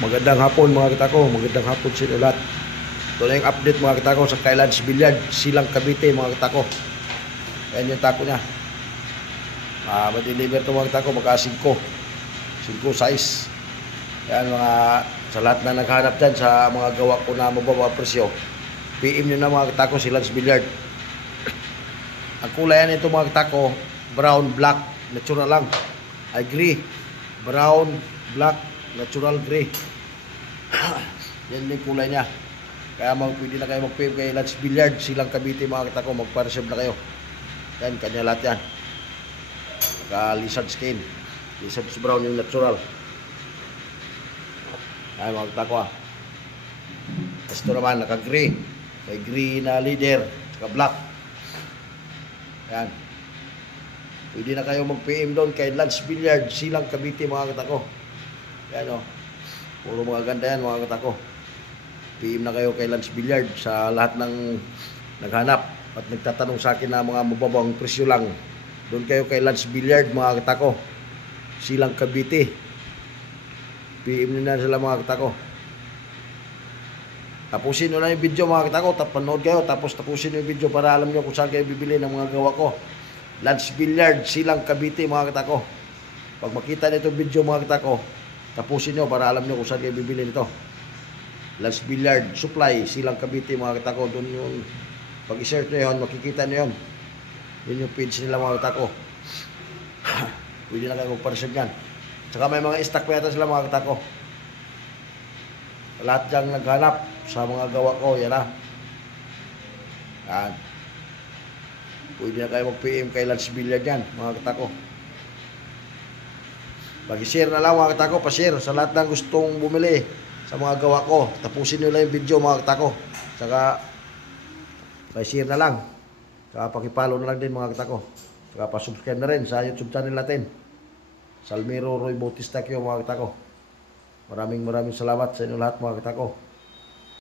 Magandang hapon mga kita ko, magandang hapon sa inyo lahat. Ito na yung update mga kita ko sa Skylands Billiard, Silang Cavite mga kita ko. Ayan yung tako niya. Ma-deliver ito mga kita ko, magka 5 size. Ayan mga, sa lahat na naghanap dyan sa mga gawa ko na mababa presyo, PM nyo na mga kita ko, Skylands Billiard. Ang kulay nito mga kita ko, brown, black, natural lang. Ay gray, brown, black, natural gray. Yan yung kulay niya. Kaya pwede na kayo mag-PM kay Skylands Billiard, Silang Cavite mga kita ko, magpa-reserve na kayo. Yan, kanya lahat yan. Naka-lizard skin. Lizard brown yung natural. Ay mga kita ko Ito naman, naka-gray. May gray na leader, saka black. Yan. Pwede na kayo mag-PM doon kay Skylands Billiard, Silang Cavite mga kita ko. Yan o. Puro mga ganda yan mga kita ko. PM na kayo kay Skylands Billiard sa lahat ng naghanap at nagtatanong sa akin na mga mababang presyo lang. Doon kayo kay Skylands Billiard mga kita ko, Silang Cavite. PM nyo na sila mga kita ko. Tapusin nyo na yung video mga kita ko. Panood kayo tapos tapusin nyo yung video para alam nyo kung saan kayo bibili ng mga gawa ko. Skylands Billiard, Silang Cavite mga kita ko. Pag makita nyo itong video mga kita ko, tapusin nyo para alam nyo kung saan kayo bibili nito. Skylands Billiard Supply, Silang Cavite mga kita ko. Doon yung pag i-search nyo yun, makikita nyo yun. Yun yung page nila mga kita ko. Pwede na kayo magpa-reserve yan. Tsaka may mga stock pa yata sila mga kita ko. Lahat dyan naghanap sa mga gawa ko, yan na. Yan. Pwede na kayo mag-PM kay Skylands Billiard yan mga kita ko. Pag-share na lang mga kita ko, pa-share sa lahat ng gustong bumili sa mga gawa ko. Tapusin nyo lang yung video mga kita ko. Saka pa-share na lang. Saka pakipalo na lang din mga kita ko. Saka pa-subscribe na rin sa YouTube channel natin, Salmero Roy Bautista Q mga kita ko. Maraming salamat sa inyo lahat mga kita ko.